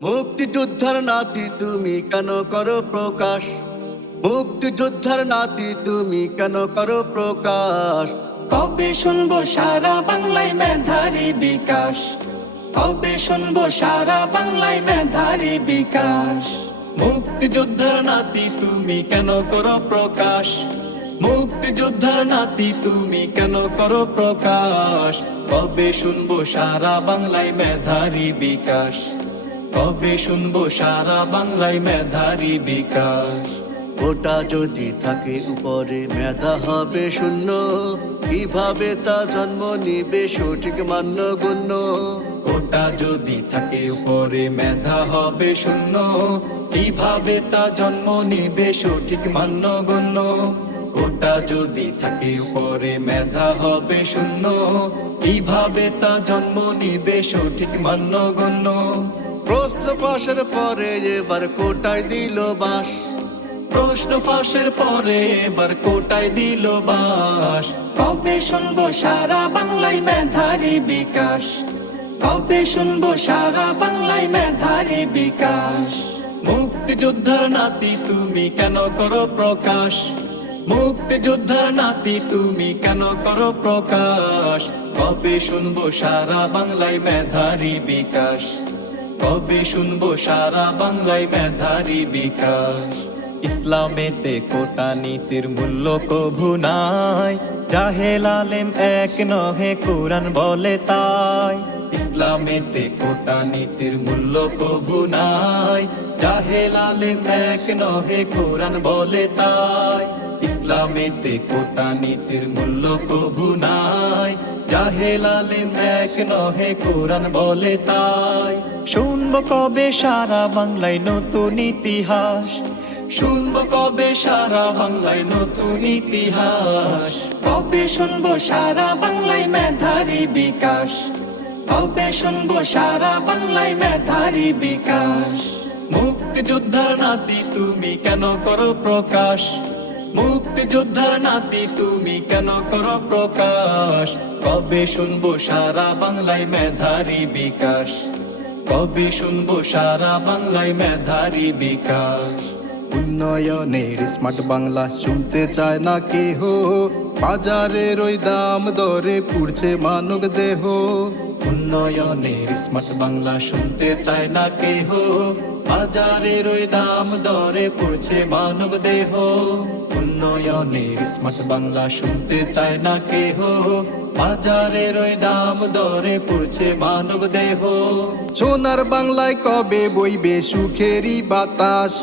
মুক্তিযোদ্ধার নাতি তুমি কেন করো প্রকাশ? মুক্তিযোদ্ধার নাতি তুমি কেন করো প্রকাশ? কবে শুনবো সারা বাংলায় মেধারী বিকাশ? কবে শুনবো সারা বাংলায় মেধারী বিকাশ? মুক্তিযোদ্ধার নাতি তুমি কেন করো প্রকাশ? মুক্তিযোদ্ধার নাতি তুমি কেন করো প্রকাশ? কবে শুনবো সারা বাংলায় মেধারী বিকাশ? কবে শুনবো সারা বাংলায় মেধারী বিকাশ? ওটা যদি থাকে উপরে মেধা হবে শূন্য, কিভাবে তা জন্ম নিবে সঠিক মান্য গণ্য? ওটা যদি থাকে উপরে মেধা হবে শূন্য, কিভাবে তা জন্ম নিবে সঠিক মান্য গণ্য? ওটা যদি থাকে উপরে মেধা হবে শূন্য, কিভাবে তা জন্ম নিবে সঠিক মান্য গণ্য? প্রশ্ন ফাঁসের পরে এবার কোটায় দিল বাঁশ। প্রশ্ন ফাঁসের পরে এবার কোটায় দিল বাঁশ। কবে শুনবো সারা বাংলায় মেধারী বিকাশ? কবে শুনবো সারা বাংলায় মেধারী বিকাশ? মুক্তিযোদ্ধার নাতি তুমি কেন করো প্রকাশ? মুক্তিযোদ্ধার নাতি তুমি কেন করো প্রকাশ? কবে শুনবো সারা বাংলায় মেধারী বিকাশ? কবে শুনবো সারা বাংলায় মেধারী বিকাশ? ইসলামেতে কোটা নীতির মূল্য কভু নাই, জাহেল আলেম এক নহে কোরআন বলে তাই। ইসলামেতে কোটা নীতির মূল্য কভু নাই, জাহেল আলেম এক নহে কোরআন বলে তাই। ইসলামেতে কোটা নীতির মূল্য কভু নাই, জাহেল আলেম এক নহে কোরআন বলে তাই। শুনবো কবে সারা বাংলায় নতুন ইতিহাস? শুনবো কবে সারা বাংলায় নতুন ইতিহাস? কবে শুনবো সারা বাংলায় মেধারী বিকাশ? কবে শুনবো সারা বাংলায় মেধারী বিকাশ? মুক্তিযোদ্ধার নাতি তুমি কেন করো প্রকাশ? মুক্তিযোদ্ধার নাতি তুমি কেন করো প্রকাশ? কবে শুনবো সারা বাংলায় মেধারী বিকাশ? কবে শুনবো সারা বাংলায় মেধারী বিকাশ? উন্নয়নের স্মার্ট বাংলা শুনতে চায় না কেহ, বাজারের ওই দাম দরে পুড়ছে মানব দেহ। উন্নয়নের স্মার্ট বাংলা শুনতে চায় না কেহ, বাজারের ওই দাম দরে পড়ছে মানব দেহ। উন্নয়নের স্মার্ট বাংলা শুনতে চায় না কেহ, বাজারের ওই দাম দরে পড়ছে মানব দেহ। সোনার বাংলায় কবে বইবে সুখেরই বাতাস?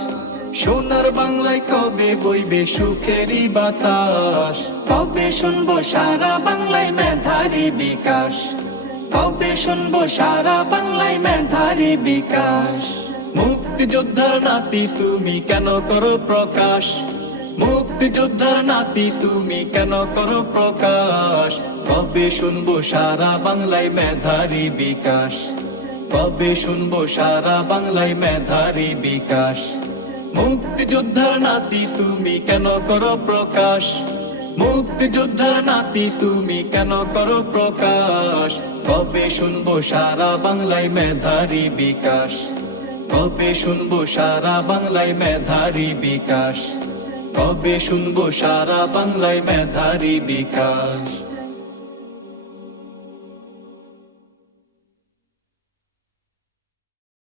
সোনার বাংলায় কবে বইবে সুখেরই বাতাস? কবে শুনবো সারা বাংলায় মেধারী বিকাশ? কবে শুনবো সারা বাংলায় মেধারী বিকাশ? মুক্তিযোদ্ধার নাতি তুমি কেন করো প্রকাশ? মুক্তিযোদ্ধার নাতি তুমি কেন করো প্রকাশ? কবে শুনবো সারা বাংলায় মেধারী বিকাশ? কবে শুনবো সারা বাংলায় মেধারী বিকাশ? মুক্তিযোদ্ধার নাতি তুমি কেন করো প্রকাশ? মুক্তিযোদ্ধার নাতি তুমি কেন করো প্রকাশ? কবে শুনবো সারা বাংলায় মেধারী বিকাশ? কবে শুনবো সারা বাংলায় মেধারী বিকাশ? কবে শুনবো সারা বাংলায় মেধারী বিকাশ?